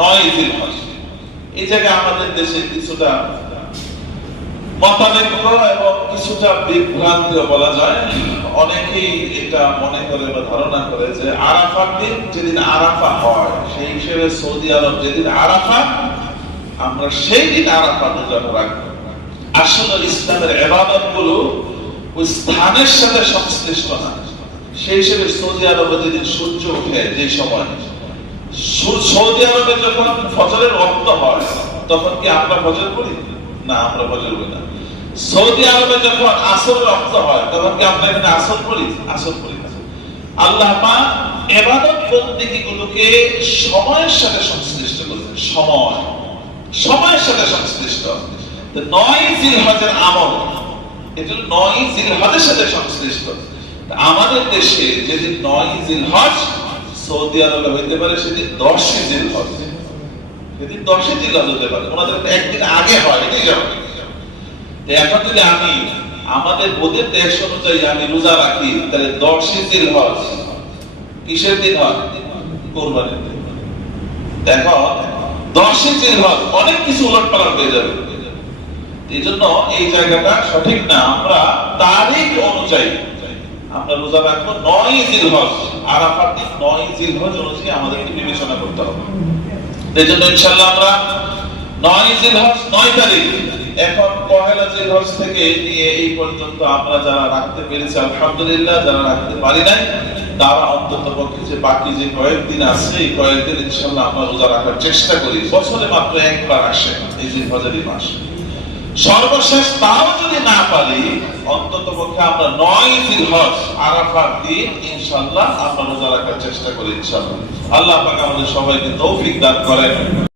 নয় এই জায়গায় আমাদের দেশে কিছুটা মতানৈক্য এবং কিছুটা বলা যায়। অনেকেই এটা মনে করে বা ধারণা করে যে দিন যেদিন আরাফা হয়, সেই হিসেবে সৌদি আরব যেদিন আরাফা, আমরা সেই দিন আরাফা রাখব। আসলে ইসলামের এবাদতগুলো ওই স্থানের সাথে সংশ্লিষ্ট না। সেই হিসেবে সৌদি আরবে যেদিন সূর্য উঠে যে সময় সৌদি আরবে যখন রক্ত হয়, তখন কি আমরা করি না, আমরা করি না। সৌদি আরবে যখন আসর রক্ত হয়, তখন কি আমরা এখানে আসর করি আসর করি আল্লাহ পাক এবাদত গুলোকে সময়ের সাথে সংশ্লিষ্ট করেছেন। সময়। সময়ের সাথে সংশ্লিষ্ট। নয় জিলহজের আমল এটা নয় জিলহজের সাথে সংশ্লিষ্ট। আমাদের দেশে যেদিন নয় জিলহজ সৌদি আরবে হইতে পারে, সেদিন দশই জিলহজ সেদিন দশই জিলহজ হতে পারে। ওনাদের একদিন আগে হয়, এটাই যাবে এখন যদি আমি আমাদের বোধের দেশ অনুযায়ী আমি রোজা রাখি, তাহলে দশই জিলহজ কিসের দিন হয়? কোরবানির দিন। দেখো, দশই জিলহজ অনেক কিছু উলটপালট হয়ে যাবে। এই জন্য এই জায়গাটা সঠিক না। আমরা তারিখ অনুযায়ী আমরা রোজা রাখব নয় জিলহজ আরাফার দিন নয় জিলহজ অনুযায়ী আমাদেরকে বিবেচনা করতে হবে। এই জন্য আমরা নয় জিলহজ নয় তারিখ, এখন পহেলা জিলহজ থেকে নিয়ে এই পর্যন্ত আমরা যারা রাখতে পেরেছি, আলহামদুলিল্লাহ, যারা রাখতে পারি নাই, তারা অন্তত পক্ষে যে বাকি যে কয়েকদিন আছে, এই কয়েকদিন ইনশাল্লাহ আমরা রোজা রাখার চেষ্টা করি। বছরে মাত্র একবার আসে এই জিলহজের মাস। সর্বশেষ তাও যদি না পারি, অন্তত পক্ষে আমরা নয় দিন হজ আরাফার দিন ইনশাল্লাহ আমরা রোজা রাখার চেষ্টা করি ইনশাল্লাহ আল্লাহ পাক আমাদের সবাইকে তৌফিক দান করেন।